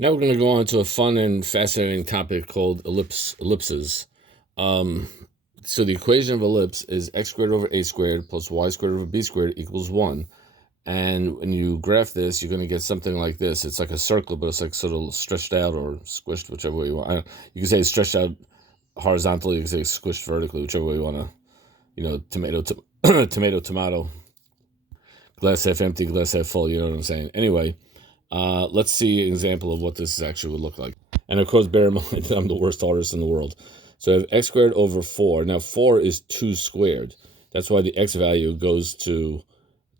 Now we're going to go on to a fun and fascinating topic called ellipses. Um, so the equation of ellipse is x squared over a squared plus y squared over b squared equals 1. And when you graph this, you're going to get something like this. It's like a circle, but it's like sort of stretched out or squished, whichever way you want. You can say it's stretched out horizontally, you can say squished vertically, whichever way you want to, tomato, glass half empty, glass half full, you know what I'm saying? Anyway, let's see an example of what this actually would look like. And of course, bear in mind that I'm the worst artist in the world. So I have x squared over 4. Now 4 is 2 squared. That's why the x value goes to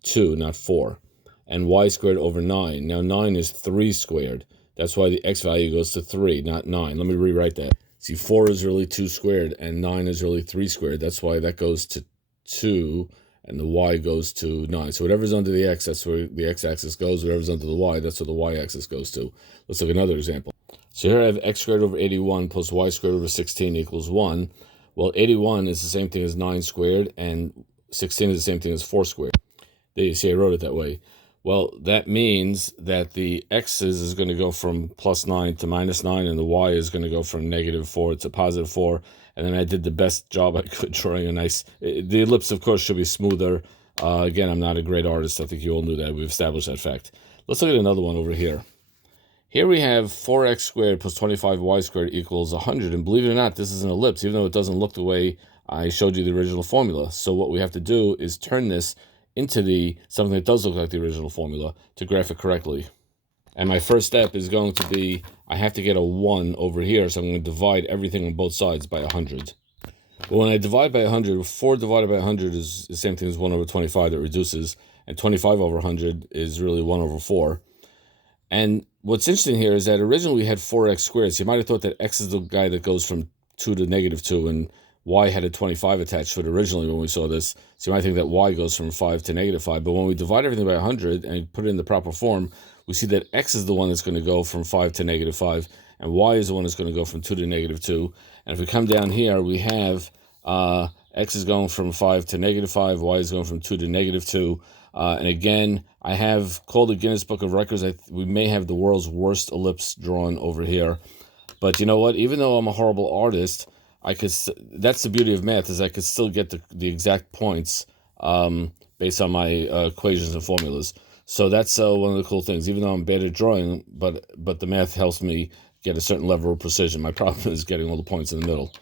2, not 4. And y squared over 9. Now 9 is 3 squared. That's why the x value goes to 3, not 9. Let me rewrite that. See, 4 is really 2 squared, and 9 is really 3 squared. That's why that goes to 2, and the y goes to 9. So whatever's under the x, that's where the x-axis goes. Whatever's under the y, that's where the y-axis goes to. Let's look at another example. So here I have x squared over 81 plus y squared over 16 equals 1. Well, 81 is the same thing as 9 squared, and 16 is the same thing as 4 squared. There you see I wrote it that way. Well, that means that the x's is going to go from plus 9 to minus 9, and the y is going to go from negative 4 to positive 4. And then I did the best job I could drawing a nice... The ellipse, of course, should be smoother. Again, I'm not a great artist. I think you all knew that. We've established that fact. Let's look at another one over here. Here we have 4x squared plus 25y squared equals 100. And believe it or not, this is an ellipse, even though it doesn't look the way I showed you the original formula. So what we have to do is turn this into something that does look like the original formula to graph it correctly. And my first step is going to be, I have to get a 1 over here, so I'm going to divide everything on both sides by 100. But when I divide by 100, 4 divided by 100 is the same thing as 1 over 25 that reduces, and 25 over 100 is really 1 over 4. And what's interesting here is that originally we had 4x squared, so you might have thought that x is the guy that goes from 2 to negative 2, and y had a 25 attached to it originally when we saw this. So you might think that y goes from 5 to negative 5. But when we divide everything by 100 and put it in the proper form, we see that x is the one that's going to go from 5 to negative 5, and y is the one that's going to go from 2 to negative 2. And if we come down here, we have x is going from 5 to negative 5, y is going from 2 to negative 2. And again, I have called the Guinness Book of Records. We may have the world's worst ellipse drawn over here. But you know what? Even though I'm a horrible artist, that's the beauty of math, is I could still get the exact points based on my equations and formulas. So that's one of the cool things. Even though I'm bad at drawing, but the math helps me get a certain level of precision. My problem is getting all the points in the middle.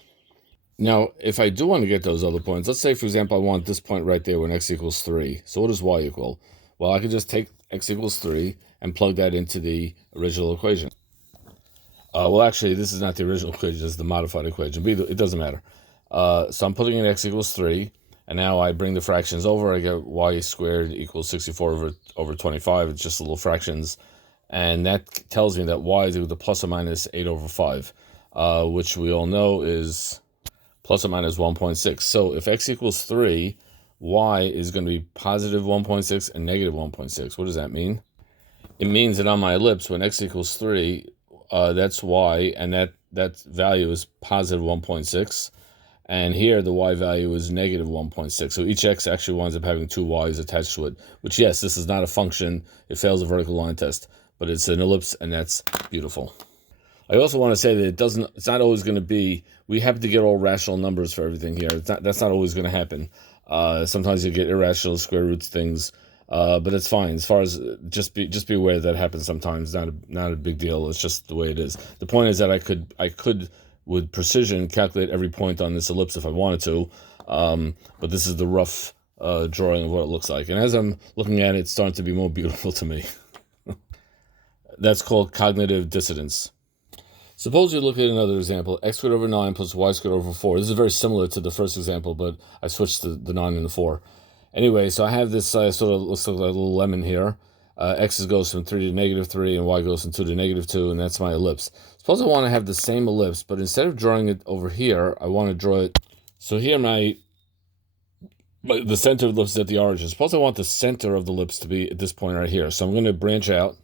Now, if I do want to get those other points, let's say, for example, I want this point right there when x equals 3. So what does y equal? Well, I could just take x equals 3 and plug that into the original equation. Well, actually, this is not the original equation. It's the modified equation. But it doesn't matter. So I'm putting in x equals 3. And now I bring the fractions over. I get y squared equals 64 over 25. It's just little fractions. And that tells me that y is equal to plus or minus 8 over 5, which we all know is plus or minus 1.6. So if x equals 3, y is going to be positive 1.6 and negative 1.6. What does that mean? It means that on my ellipse, when x equals 3, that's y, and that value is positive 1.6. And here, the y value is negative 1.6. So each x actually winds up having two y's attached to it, which, yes, this is not a function. It fails a vertical line test, but it's an ellipse, and that's beautiful. I also want to say that it's not always going to be, we happen to get all rational numbers for everything here. That's not always going to happen. Sometimes you get irrational square roots things, but it's fine. As far as just be aware that happens sometimes. Not a big deal. It's just the way it is. The point is that I could with precision calculate every point on this ellipse if I wanted to, but this is the rough drawing of what it looks like. And as I'm looking at it, it's starting to be more beautiful to me. That's called cognitive dissonance. Suppose you look at another example, x squared over 9 plus y squared over 4. This is very similar to the first example, but I switched the 9 and the 4. Anyway, so I have this sort of looks like a little lemon here. X goes from 3 to negative 3, and y goes from 2 to negative 2, and that's my ellipse. Suppose I want to have the same ellipse, but instead of drawing it over here, I want to draw it. So here the center of the ellipse is at the origin. Suppose I want the center of the ellipse to be at this point right here. So I'm going to branch out.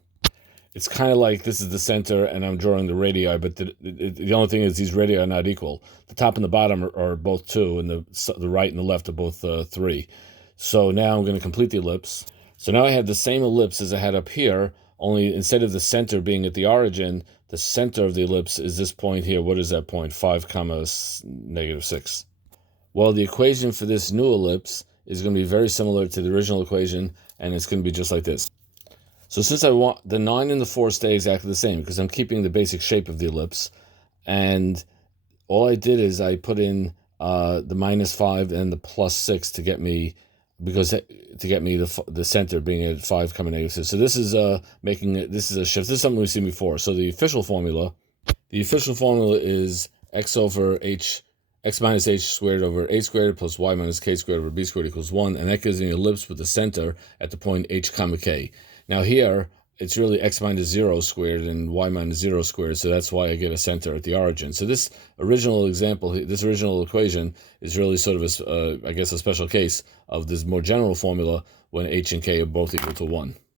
It's kind of like this is the center, and I'm drawing the radii, but the only thing is these radii are not equal. The top and the bottom are both 2, and the right and the left are both 3. So now I'm going to complete the ellipse. So now I have the same ellipse as I had up here, only instead of the center being at the origin, the center of the ellipse is this point here. What is that point? 5, -6. Well, the equation for this new ellipse is going to be very similar to the original equation, and it's going to be just like this. So since I want the 9 and the 4 stay exactly the same, because I'm keeping the basic shape of the ellipse, and all I did is I put in the -5 and the +6 to get me, the center being at 5, -6. So this is this is a shift. This is something we've seen before. So the official formula is x over h, x minus h squared over a squared plus y minus k squared over b squared equals 1, and that gives me an ellipse with the center at the point h, k. Now here, it's really x minus 0 squared and y minus 0 squared, so that's why I get a center at the origin. So this original equation is really sort of, I guess, a special case of this more general formula when h and k are both equal to 1.